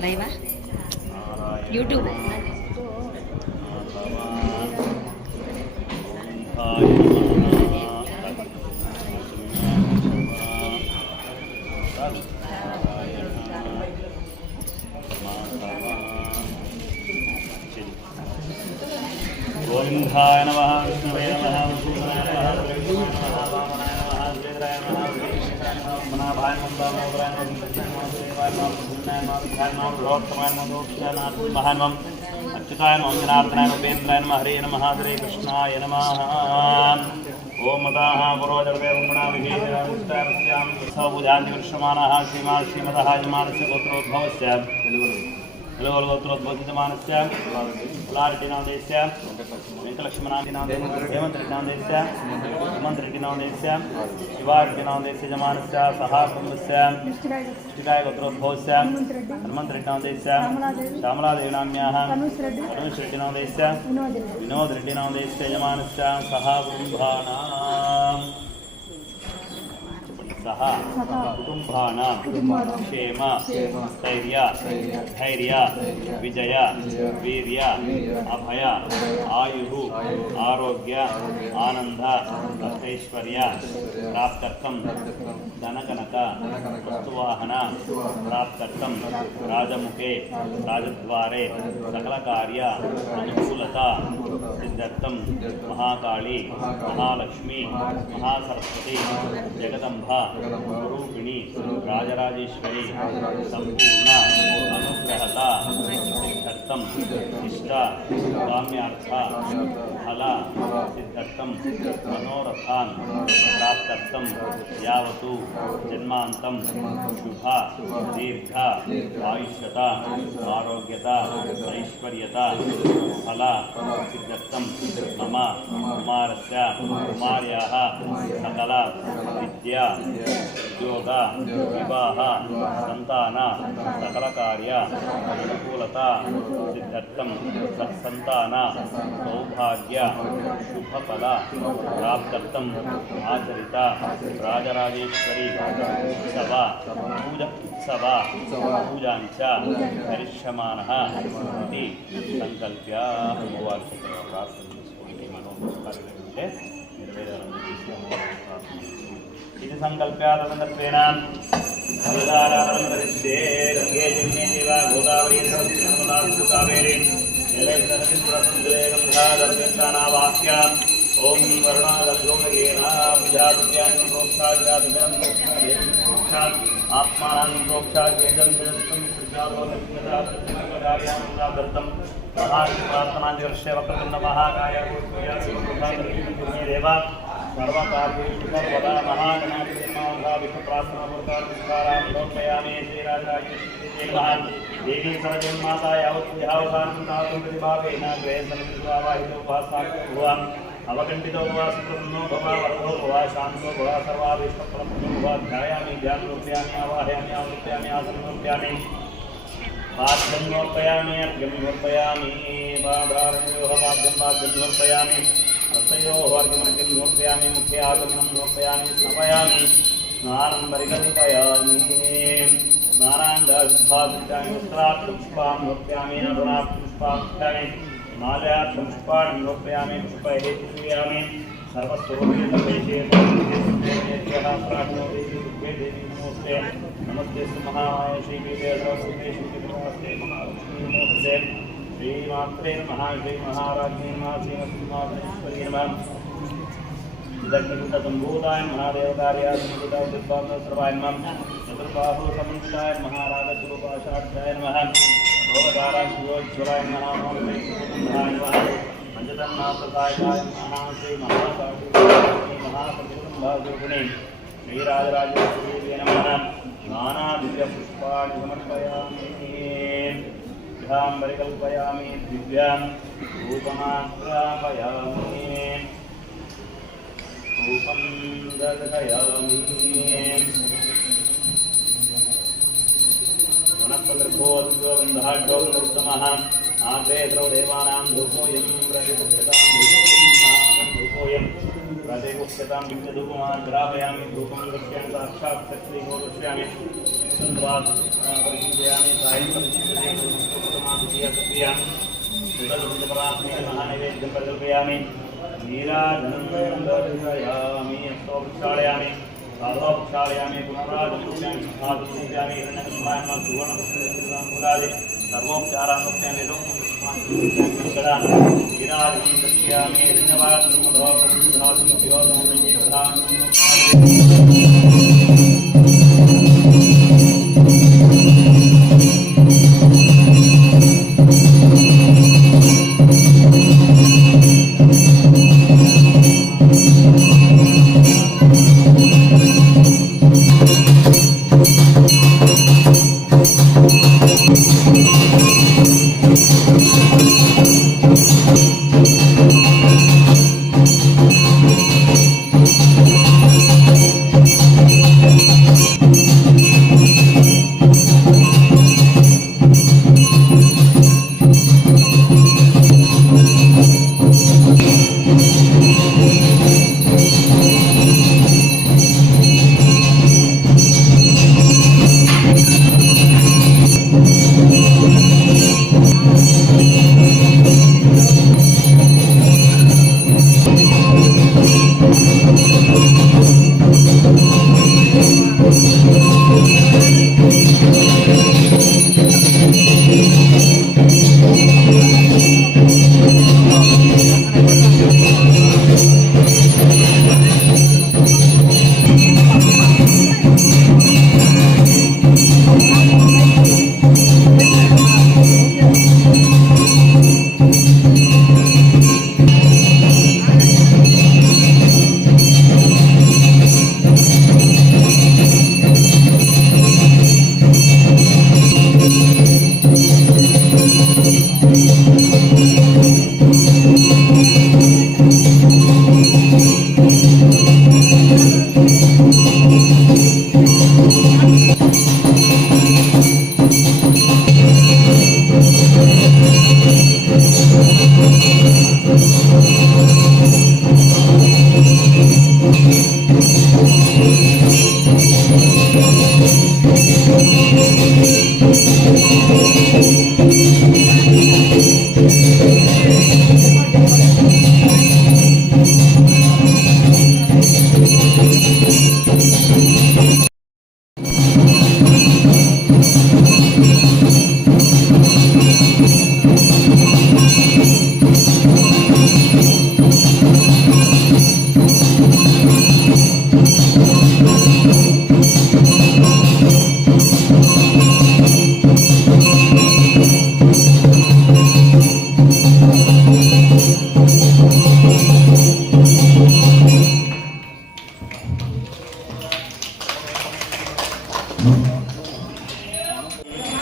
లైవా YouTube గోవిందాయ నమః విష్ణువే నమః వసుదేవాయ నమః వామనాయ నమః శ్రీధరాయ నమః మనాభాయ నమః దామోదరాయ నమః దేవాయ నమః పుణ్యాయ నమః విద్యాయ నమః బృహత్తమాయ నమః దోక్షాయ నమః అచ్యుతాయ నమః జనార్దనాయ నమః ఉపేంద్రాయ నమః హరే నమః హరే కృష్ణాయ నమః ఓం మదాః పురోజరదేవం గుణావిహీనాం సౌభుజాంతి కృష్ణమానః శ్రీమాన్ శ్రీమదః యమానస్య గోత్రోద్భవస్య గోత్రోద్భవమానస్య కులారెడ్డినామదేశ్య వెంకటలక్ష్మణామదేశ్య హేమంతరెడ్డినామదేశ్య హేమంతరెడ్డినామదేశ్య శివారెడ్డినామదేశ్య జమానస్య సహా కుటుంబస్య ఇష్టికాయ గోత్రోద్భవస్య హనుమంతరెడ్డినామదేశ్య శ్యామలాదేవినామ్యాః కనుష్రెడ్డినామదేశ్య వినోదరెడ్డినామదేశ్య జమానస్య సహా కుటుంబానాం కుటుంబానాం క్షేమ స్థైర్య ధైర్య విజయ వీర్య అభయ ఆయు ఆరోగ్య ఆనంద ఐశ్వర్య ప్రాప్త్యర్థం ధనకనక వస్తువాహన ప్రాప్త్యర్థం రాజముఖే రాజద్వారే సకల కార్య అనుకూలత సిద్ధ్యర్థం మహాకాళి మహాలక్ష్మి మహాసరస్వతి జగదంబ రూపిణి రాజరాజేశ్వరి సంపూర్ణ అనుగ్రహత సిద్ధ్యర్థం ఇష్ట కామ్యార్థ ఫల సిద్ధ్యర్థం మనోరథాన్ ప్రాప్త్యర్థం యావతు జన్మాంతం శుభ దీర్ఘ ఆయుష్యత ఆరోగ్యత ఐశ్వర్యత ఫల సిద్ధ్యర్థం మమ కుమారస్య కుమార్యాః సకల విద్య ఉద్యోగ వివాహ సంతాన సకల కార్య అనుకూలత సిద్ధ్యర్థం సత్సంతాన సౌభాగ్య శుభఫల ప్రాప్త్యర్థం ఆచరిత రాజరాజేశ్వరి ఉత్సవ పూజాంచ కరిష్యమానః ఇది సంకల్ప్య అమ్మవారి ఇది సంకల్ప్యాత్మేన గోదావరి కావేరి ఓం ఆత్మానం ప్రోక్షాదం మహాప్రార్థనాంజలిష్య వక్రతున్న మహాకాయ దేవ సర్వకార్యేషు సర్వదా మహాగణాధిపతిర్మాధా విష్ణుప్రార్థనాపూర్వకారం సమర్పయామి శ్రీరాజరాజేశ్వరీ దేవీ సర్వజన్మాతా యావత్యావసానం నాతం ప్రతిభావేన గ్రహే సన్నిధివాహితో భాసాభువాన్ అవకంఠితో భవ సుప్రసన్నో భవ వరదో భవ శాంతో భవ సర్వాభీష్టఫలప్రదో భవ ధ్యాయామి ధ్యానరూప్యామి ఆవాహయామి ఆవృత్యామి ఆసనరూప్యామి పాద్యం సమర్పయామి అర్ఘ్యం సమర్పయామి పాదారయోః పాద్యం సమర్పయామి హస్తయోః అర్ఘ్యమర్ఘ్యం సమర్పయామి ముఖే ఆగమనం సమర్పయామి స్నపయామి స్నానం పరికల్పయామి స్నానాంగాభ్యామి వస్త్రాపుష్పాం సమర్పయామి అరుణాపుష్పామి మాలయార్థం పుష్పాన్ని సమర్పయామి పుష్పైః పూజయామి సర్వస్వరూపేషే నమస్తే నమస్తే మహామాయ శ్రీపీఠే సరస్వతే శ్రీపీఠే నమస్తే శ్రీమాత్రే నమః శ్రీ మహారాజ్ఞే నమః శ్రీమద్మహాశ్వరీ నమః సంభూతాయ మహాదేవకార్యాయ సర్వాయ నమః చతుర్బాహు సమన్వితాయ మహారాగస్వరూపాశాధ్యాయ నమః భోగధారాజ్యోజ్వలాయ నమః పంచతన్మాత్రకాయ నమః శ్రీ మహాసంభూతిని శ్రీరాజరాజేశ్వరీ నమః నానాదివ్యపుష్పాణి సమర్పయామి ధ్యాం పరికల్పయామి దివ్యాం రూపమాగ్రాపయామి రూపం దర్శయామి మనఃపదర్భోద్గోవిందాఢ్యోత్తమః ఆగ్రే ద్రౌ దేవానాం ధూపోయం ధూపోయం ప్రతిగుప్యతాం విద్యధూపమాన్ గ్రాపయామి ధూపం దృశ్యామి సాక్షాత్ శక్తిగో దృశ్యామి పరిశీలయామి సాయం పరిశీలయామి महानैवेद्यं प्रकल्पयामि नीराजनं दर्शयामि अस्तो प्रक्षालयामि साधो प्रक्षालयामि पुनराजं स्थापयामि हिरण्यगर्भायां सुवर्णपुष्परादि सर्वोपचारान् वक्ष्यामि नीराजनं दर्शयामि हिरण्यवादं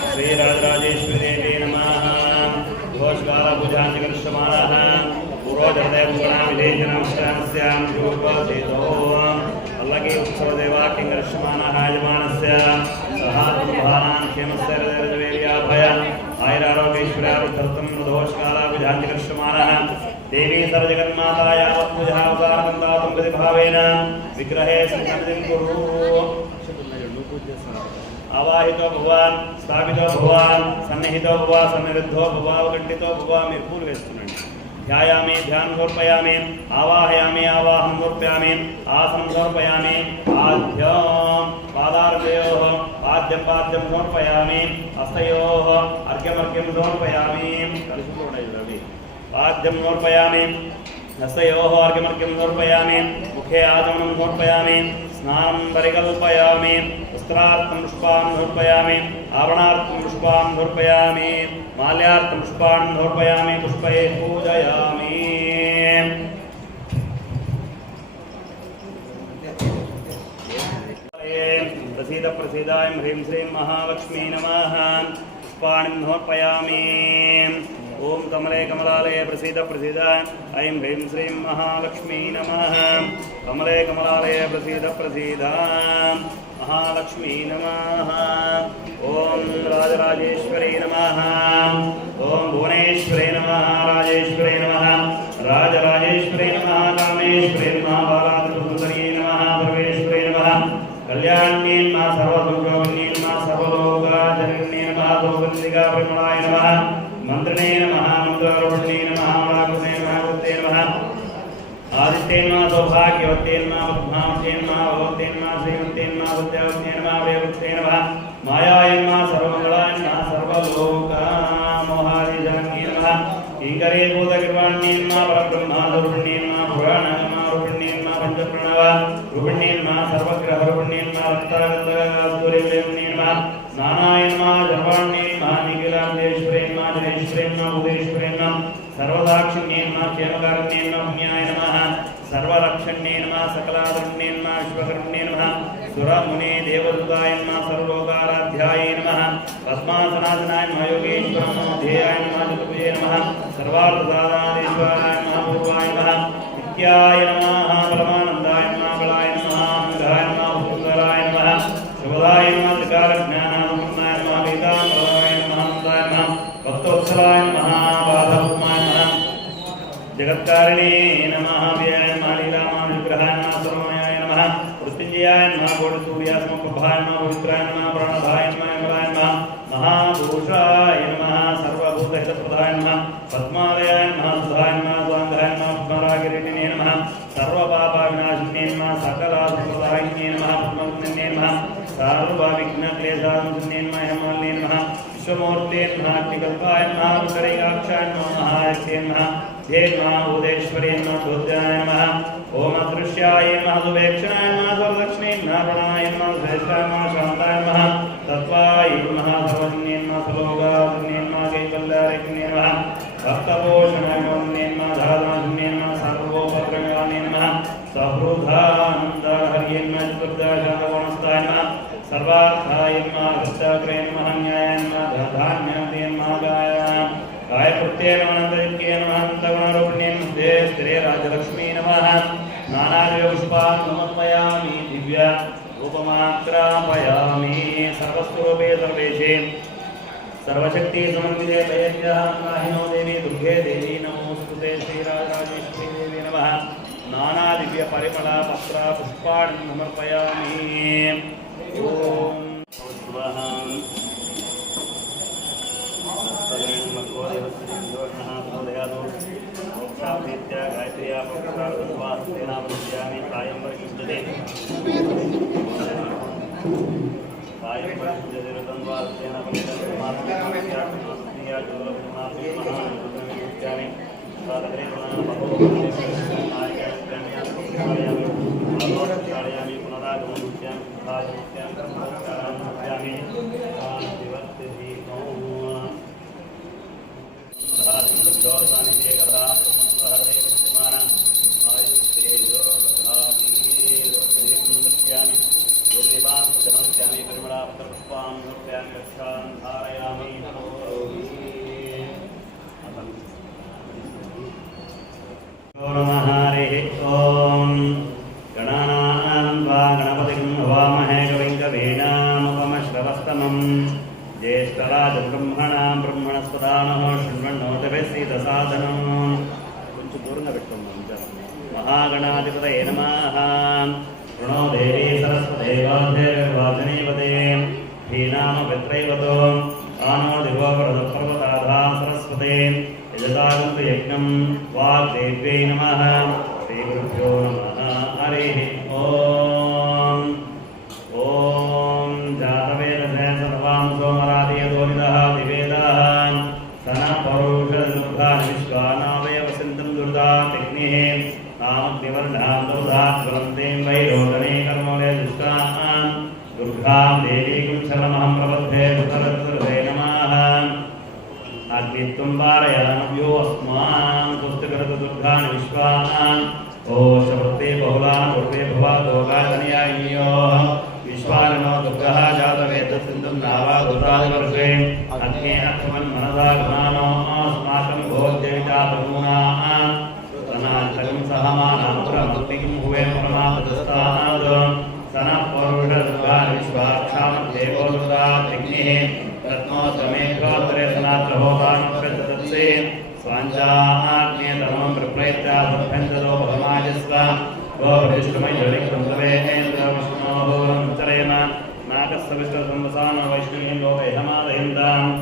श्रीराजराजेश्वरी नमः घोषकालपूजाञ्जकर्षमाणः पूर्वजनदेवगुणाविधेयनमस्कारस्यां योगोधेतो अल्लगे उत्सवदेवा किङ्कर्षमाणः यजमानस्य सहात्मभानां क्षेमस्य रजवेर्याभय आयुरारोग्यैश्वर्यार्थं घोषकालपूजाञ्जकर्षमाणः देवी सर्वजगन्माता यावत्पूजावतारं दातुं प्रतिभावेन विग्रहे सन्निधिं कुरु आवाहितो भगवान स्थापितो भगवान सन्निहितो भगवान सन्निरुद्धो भगवान कंठितो भगवान మీరు పూలు వేస్తున్నాండి ధ్యాయామి ధ్యానం సమర్పయామి ఆవాహయామి ఆవాహం సమర్పయామి ఆసనం సమర్పయామి ఆద్యం పాదారయోః ఆద్యం పాద్యం సమర్పయామి హస్తయోః అర్ఘ్యమర్ఘ్యం సమర్పయామి కలిసిలో ఉండాలి ఆద్యం సమర్పయామి हस्तयोः अर्घ्यमर्घ्यं समर्पयामि मुखे आचमनं समर्पयामि स्नानं परिकल्पयामि वस्त्रार्थं पुष्पान् समर्पयामि आवरणार्थं पुष्पान् समर्पयामि माल्यार्थं पुष्पान् समर्पयामि पुष्पैः पूजयामि प्रसीद प्रसीदाय ह्रीं श्रीं महालक्ष्मी नमः पुष्पाणि समर्पयामि ओम कमले कमलालये प्रसीद प्रसीद ऐं ह्रीं श्रीं महालक्ष्मी नमः कमले कमलालये प्रसीद प्रसीद महालक्ष्मी नमः ओम राजराजेश्वरी नमः ओम भुवनेश्वरी नमः राजेश्वरी नमः राजराजेश्वरी नमः कामेश्वरी नमः बालात्रिपुरसुन्दरी नमः सर्वेश्वरी नमः कल्याणी नमः सर्वसुखोगिनी नमः सर्वलोकजननी नमः सौगन्धिका परिमलाय नमः मंत्रणे नमः मंत्रारूपिणे नमः महाकृते नमः कृते नमः आदित्ये नमः सौभाग्यवत्ये नमः पद्मावत्ये नमः भगवत्ये नमः श्रीमत्ये नमः सत्यावत्ये नमः वेवत्ये नमः मायाय नमः सर्वमंगलाय नमः सर्वलोकामोहादिजनन्ये नमः ईकरे भूतगर्वाण्ये नमः परब्रह्मारूपिणे नमः पुराणारूपिणे नमः पंचप्रणव रूपिणे नमः सर्वग्रहरूपिणे नमः रक्तागन्धकस्तूरिणे नमः नानाय नमः जपाण्ये नमः निखिलान्देश्वरे नमः जनेश्वरे नमः भूतेश्वरे नमः सर्वदाक्षिण्ये नमः क्षेमकारिण्ये नमः पुण्याय नमः सर्वरक्षण्ये नमः सकलाधरण्ये नमः विश्वकर्मण्ये नमः सुरमुने देवदूताय नमः सर्वलोकाराध्याय नमः पद्मासनासनाय नमः योगेश्वराय नमः ध्येयाय नमः चतुर्भुजे नमः सर्वार्थसाधनाधीश्वराय नमः पूर्वाय नमः नित्याय नमः परमानन्दाय नमः बलाय नमः मंगलाय नमः सुन्दराय नमः शुभदाय नमः त्रिकालज्ञानाय नमः वेदांताय नमः नन्दाय नमः भक्तोत्सवाय नमः बाधवत्माय नमः जगत्कारिणे नमः व्याय नमः लीलामाय विग्रहाय नमः सर्वमयाय नमः मृत्युंजयाय नमः घोड़सूर्याय नमः प्रभाय नमः पवित्राय नमः प्राणधाय नमः यमलाय नमः महादोषाय नमः सर्वभूतहितप्रदाय नमः पद्मालयाय नमः सुधाय नमः स्वांगाय नमः पद्मरागिरिणे नमः सर्वपापविनाशिने नमः सकलासुप्रदायिने नमः पद्मवत्ने नमः सर्वविघ्नक्लेशानुशन्ने नमः हेमाल्ये नमः विश्वमूर्ते नमः अग्निकल्पाय नमः उत्तरैकाक्षाय नमः महायज्ञे नमः हे नमः भूतेश्वरे नमः भूत्याय नमः ओम अदृश्याय नमः सुवेक्षणाय नमः सर्वदक्षिणे नमः प्रणाय नमः श्रेष्ठाय नमः शान्ताय नमः तत्त्वाय नमः सर्वज्ञे नमः सर्वलोकाधरण्ये नमः कैवल्यार्यज्ञे नमः भक्तपोषणाय नमः धारणाशून्ये नमः सर्वोपद्रव्याय नमः सहृदानन्दाहर्ये नमः चतुर्दशान्तगुणस्थाय नमः सर्वार्थाय नमः हस्ताग्रे नमः न्यायाय नमः धान्याय नमः गायकृत्ये नमः अनन्तयुक्ते नमः अनन्तगुणारूपिणे नमस्ते स्त्रे राजलक्ष्मी नमः नानाविधपुष्पान् समर्पयामि दिव्य रूपमात्रापयामि सर्वस्वरूपे सर्वेशे सर्वशक्ति समन्विते भयज्ञः नाहिनो देवी दुर्गे देवी नमोस्तुते श्रीराजराजेश्वरी देवी नमः नाना दिव्य परिमल पत्र पुष्पाणि समर्पयामि ओम गायत्र्या सायं वर्षिष्यते सायं वर्षिष्यते ऋतन्वास्तेन महागणाधिपतये नमः प्रणो देवी सरस्वती वाजनेपदे हीनाम पित्रैवतो आनो दिवो पर्वताधा सरस्वते यजतागन्तु यज्ञं वाग्देव्यै नमः श्रीगुरुभ्यो नमः हरिः ॐ ॐ जातवेदसे सर्वां सोमरादियतोनिदः दिवेदः सनः पौरुषदुर्गान् विश्वानावय वसन्तं दुर्गाग्निः नामग्निवर्धां दुर्धात्वरन्तीं वैरोदने कर्मणे दुष्टान् दुर्गां देवीं शरणमहं प्रपद्ये दुर्गदुर्गे नमः अग्नित्वं वारयानव्यो अस्मान् स्वस्तिकरतु दुर्गान् विश्वान् ओषवृत्ते बहुलान् पूर्वे भवादोगातनयाय्योः विश्वानो दुर्गः जातवेदसिन्धुं नावादुतादिवर्षे अग्ने अर्थमन् मनसा गुणानो अस्माकं भोज्यविचातमूनान् सनातनं सहमानापुरमग्निं हुवे परमापदस्तानाद् सनः पौरुषदुर्गान् विश्वाक्षामद्देवो दुर्गाग्निः रत्नोत्तमेश्वरे सनात्रहोतानुप्रदत्से स्वाञ्चाग्ने धर्मं प्रप्रयत्या सभ्यन्ततो भगमाजस्व गोविष्णुमयलिक्तं तवेन्द्र विष्णोः चरेम नागस्य विष्णुसंवसानं वैष्णवीं लोकैहमादयन्ताम्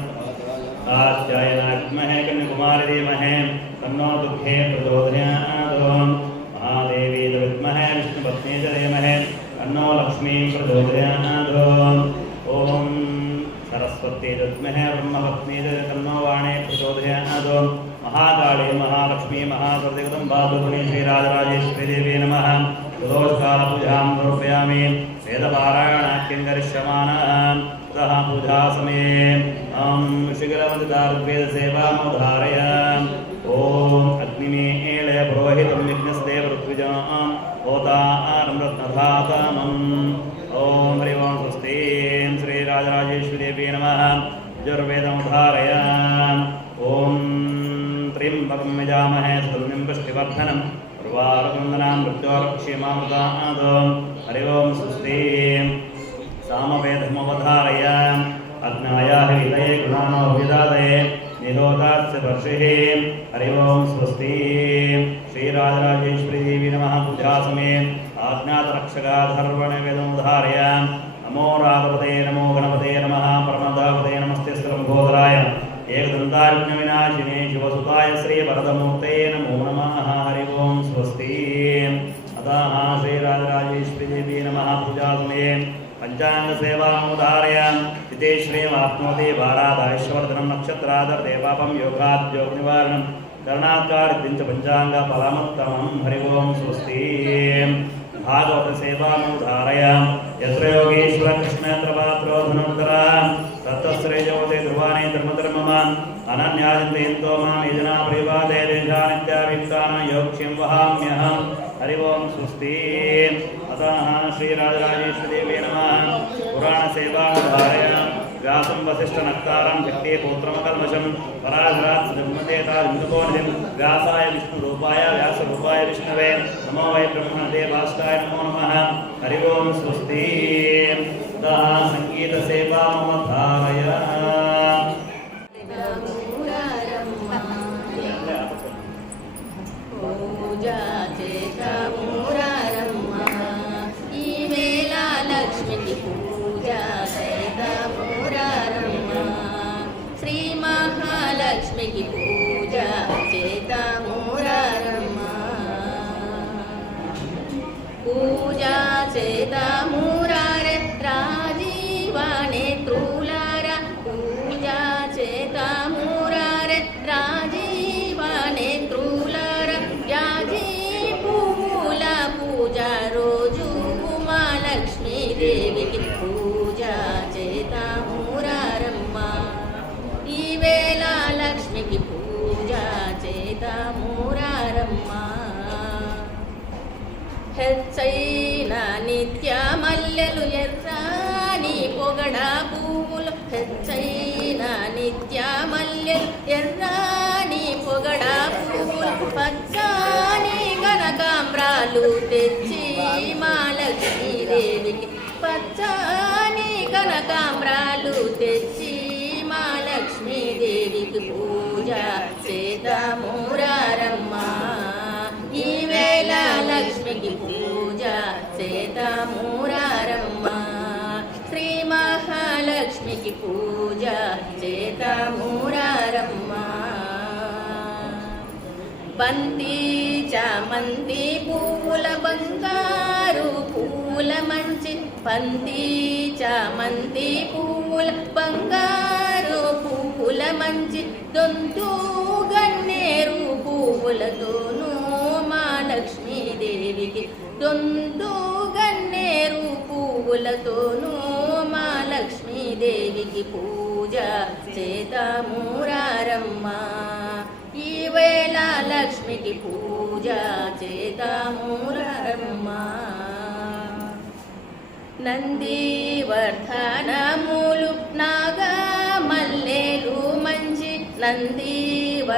कात्यायनाय विद्महे कन्याकुमारी धीमहि तन्नो दुःखे प्रचोदयात् महादेवी विद्महे विष्णुपत्नी च धीमहि तन्नो लक्ष्मी प्रचोदयात् ॐ सरस्वती विद्महे ब्रह्मपत्नी च तन्नो वाणी प्रचोदयात् महाकाली महालक्ष्मी महासरस्वती श्रीराजराजेश्वरी देवी नमः प्रदोषकालपूजां समर्पयामि वेदपारायणाख्यं करिष्यमाणः ततः पूजा समये शीघ्रवन्दितार्वेदसेवामुद्धारय ॐ अग्निमेलय पुरोहितं यज्ञस्देव ऋत्विजां होतारं रत्नधातमम् ॐ हरि ओं स्वस्ति श्रीराजराजेश्वरी देवी नमः यजुर्वेदमुद्धारय ॐ त्र्यम्बकं यजामहे सुगन्धिं पुष्टिवर्धनं उर्वारुकन्दनां मृत्योर्क्षेमामृतात् हरि ओं स्वस्ति सामवेदमवधारय अज्ञायाः विदये गुणानो विदादये निरोधास्य वर्षिः हरि ओं स्वस्ति श्रीराजराजेश्वरी देवी नमः पूजा समये आज्ञातरक्षकाधर्वणवेदमुद्धारय नमो राघवते नमो गणपते नमः परमदापते नमस्ते स्त्रम्भोदराय एकदन्तार्घ्यविनाशिने शिवसुताय श्रीवरदमूर्तये नमो नमः हरि ओं स्वस्ति अतः श्रीराजराजेश्वरी देवी नमः पूजा समये पंचांगसेवामुदारय इति श्रीमाप्नोति वाराधाश्वर्धनं नक्षत्रादर्दे पापं योगात् योगनिवारणं करणात्कारिद्धिं च पञ्चाङ्गफलमुत्तमं हरि ओं स्वस्ति भागवतसेवामुदारय यत्र योगेश्वर कृष्णत्रपात्रो धनुर्धरः तत्तश्रेयोते ध्रुवाणि धर्मधर्ममान् अनन्याजन्तेन्तो मां यजना परिवादे देशानित्याभिक्तानां योक्ष्यं वहाम्यहं हरि ओं स्वस्ति अतः श्रीराजराजेश्वरी देवी नमः पुराणसेवामुदारय व्यासं वसिष्ठनक्तारं शक्तिपुत्रमकल्मषं पराशरात् ब्रह्मदेतादिन्दुकोनिधिं व्यासाय विष्णुरूपाय व्यासरूपाय विष्णवे नमो वै ब्रह्मदेवाष्टाय नमो नमः हरि ओं स्वस्ति ततः सङ्गीतसेवामुद्धारय पूजा చేతమురారమ్మ ఈ వేళ లక్ష్మికి పూజ చేతమురారమ్మ శ్రీ మహాలక్ష్మికి పూజ చేతమురారమ్మ పూజ చేతమురారే రాజీవాణి త్రులార పూజ చేతమురారే రాజీవాణి త్రులార యాజీ పూల పూజ రోజు ఉమాలక్ష్మీ దేవికి పూజ చేతమురారమ్మ ఈ వేళ లక్ష్మికి పూజ చేతమురారమ్మ హెచ్చైన నిత్య మల్లెలు ఎర్రాని పొగడ పువ్వులు హెచ్చైన నిత్య మల్లెలు ఎర్రాని పొగడ పువ్వులు పచ్చాని కనకాంబ్రాలు తెచ్చి మా లక్ష్మీదేవికి పచ్చాని కనకాంబ్రాలు తెచ్చి మా లక్ష్మీదేవికి పూజ చేతమురారమ్మ ఈ వేళ లక్ష్మికి పూజ చేతమురారమ్మ శ్రీ మహాలక్ష్మికి పూజ చేతమురారమ్మ బంతి చామంతి పూల బంగారు పూల మంచి బంతి చామంతి పూల బంగారు పూల మంచి దొంతు గన్నేరు పువ్వులతోనూ మా లక్ష్మీదేవికి దొంతు గన్నేరు పువ్వులతోనూ మా లక్ష్మీదేవికి పూజ చేతమురారమ్మ ఈ వేళ లక్ష్మికి పూజ చేతమురారమ్మ నందివర్ధనములు నాగమల్లెలు మంచి నందివర్ధనములు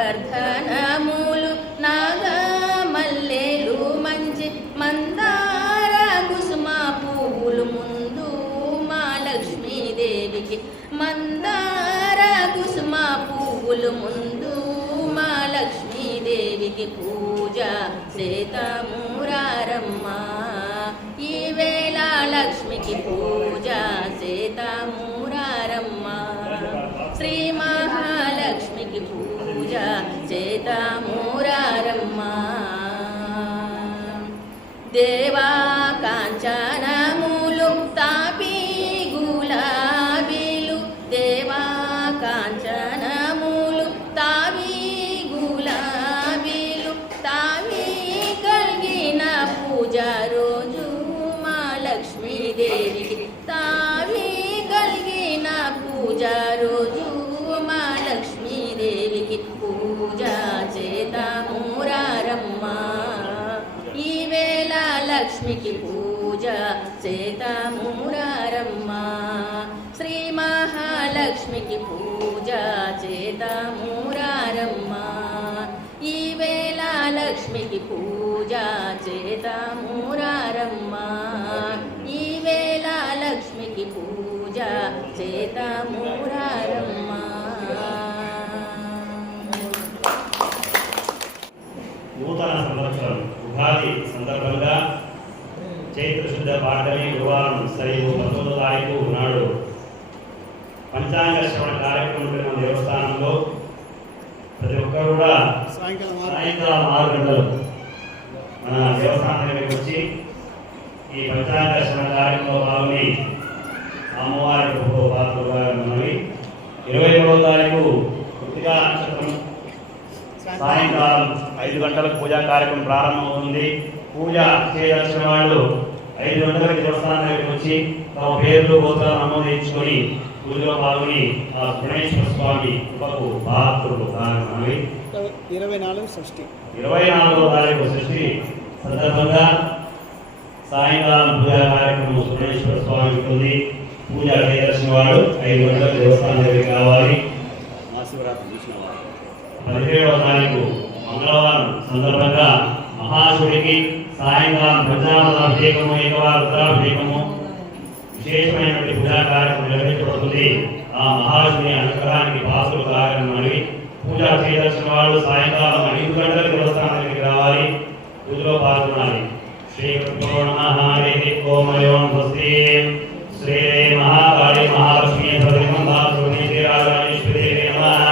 నాగమల్లెలు మంచి మందార కుసుమ పువ్వులు ముందు మా లక్ష్మీదేవికి మందార కుసుమ పువ్వులు ముందు మా లక్ష్మీదేవికి పూజ చేతమురారమ్మ ఈ వేళ లక్ష్మికి పూజ చేతమురారమ్మ శ్రీ మహాలక్ష్మి మహాలక్ష్మికి పూజ చేతామురారమ్మా. దేవా కాంచనములు తాపి గులాబీలు, దేవా కాంచనములు తావి గులాబీలు, తావి కలిగిన పూజ రోజు మా లక్ష్మీదేవికి, తావి కలిగిన పూజ రోజు మా లక్ష్మీదేవికి పూజ చేతామురారమ్మా. ఈవేళ లక్ష్మికి పూజ చేతామురారమ్మా. శ్రీ మహాలక్ష్మికి పూజ చేతామురారమ్మా. ఈవేళ లక్ష్మికి పూజ చేతామురారమ్మా. ఈవేళ లక్ష్మికి పూజ చేతామురారమ్మా. నూతన సంవత్సరం ఉగాది సందర్భంగా చైత్ర శుద్ధ పాఠమి గురువారం సరిగ్గా 19వ తారీఖు నాడు పంచాంగ శ్రవణ కార్యక్రమం మన దేవస్థానంలో ప్రతి ఒక్కరు కూడా సాయంకాలం 6 గంటలకు మన దేవస్థానం దగ్గరికి వచ్చి ఈ పంచాంగ శ్రవణ కార్యక్రమంలో పాల్గొని అమ్మవారికి పాత్రగా ఉన్నవి. 23వ తారీఖు కృతికా నక్షత్రం సాయంకాలం 5 గంటలకు పూజా కార్యక్రమం ప్రారంభమవుతుంది. పూజ చేయదలిచిన వాళ్ళు 5 గంటలకు దేవస్థానం దగ్గరికి వచ్చి తమ పేర్లు గోత్రాలు నమోదించుకొని పూజలో పాల్గొని ఆ గణేశ్వర స్వామి కృపకు పాత్రులు కారణమని. 24వ తారీఖు షష్ఠి సందర్భంగా సాయంకాలం పూజా కార్యక్రమం గణేశ్వర స్వామి ఉంటుంది. పూజ చేయదలిచిన వాడు 5 గంటలకు దేవస్థానం దగ్గరికి రావాలి. 17వ తారీఖు మంగళవారం సందర్భంగా మహాశివుడికి సాయంకాలం పంచామృతాభిషేకము, ఏకవార రుద్రాభిషేకము విశేషమైనటువంటి పూజా కార్యక్రమం నిర్వహించబడుతుంది. ఆ మహాశివుని అనుగ్రహానికి పాత్రలు కారణమని. పూజ చేయదలిచిన వాళ్ళు సాయంకాలం 5 గంటలకు దేవస్థానం దగ్గరికి రావాలి. పూజలో పాల్గొనాలి. శ్రీ గురుభ్యో నమః. హరి ఓం ఓం స్వస్తి. శ్రీ మహాకాళి మహాలక్ష్మీ సర్వమంగళ శ్రీ రాజరాజేశ్వరి నమః.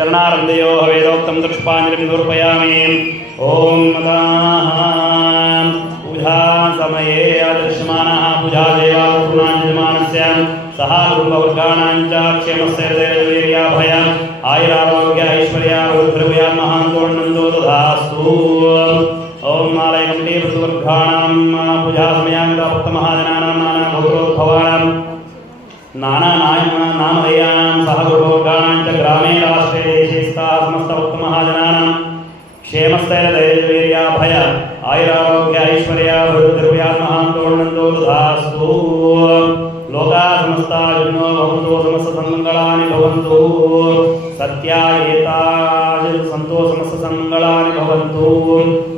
చరణారందయో వేదోక్తం దృష్పాంజలిం సమర్పయామి. ఓం పూజా సమయే ఆదర్శమానః పూజా దేవాలయ సహ కుటుంబవర్గాణాంచ క్షేమస్థైర్యభయ ఆయురారోగ్య ఐశ్వర్య వృద్ధిర్భయ మహాంతోన్నందో తథాస్తు. ఓం నారాయణే వృద్ధవర్గాణాం పూజా సమయాంగమహాజనానాం నానాభోగోద్భవానాం నామధేయానాం సహ గురువర్గాణాంచ గ్రామే రాష్ట్రే దేశే స్థాః సమస్త భక్తమహాజనానాం క్షేమస్థైర్యభయ ఆయురారోగ్య ఐశ్వర్య వృద్ధిర్భయ మహాంతోన్నందో తథాస్తు. లోకా సమస్తా జన్నో భవంతు సమస్త సన్మంగళాని భవంతు. సత్యాయేతాయ సంతో సమస్త సన్మంగళాని భవంతు.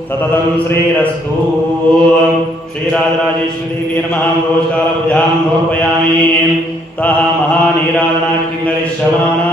సతతం శ్రీరస్తు. శ్రీరాజరాజేశ్వరీ నమః. రోజకాల పూజాం సమర్పయామి. తః మహానీరాజనాకింగరిష్యమానా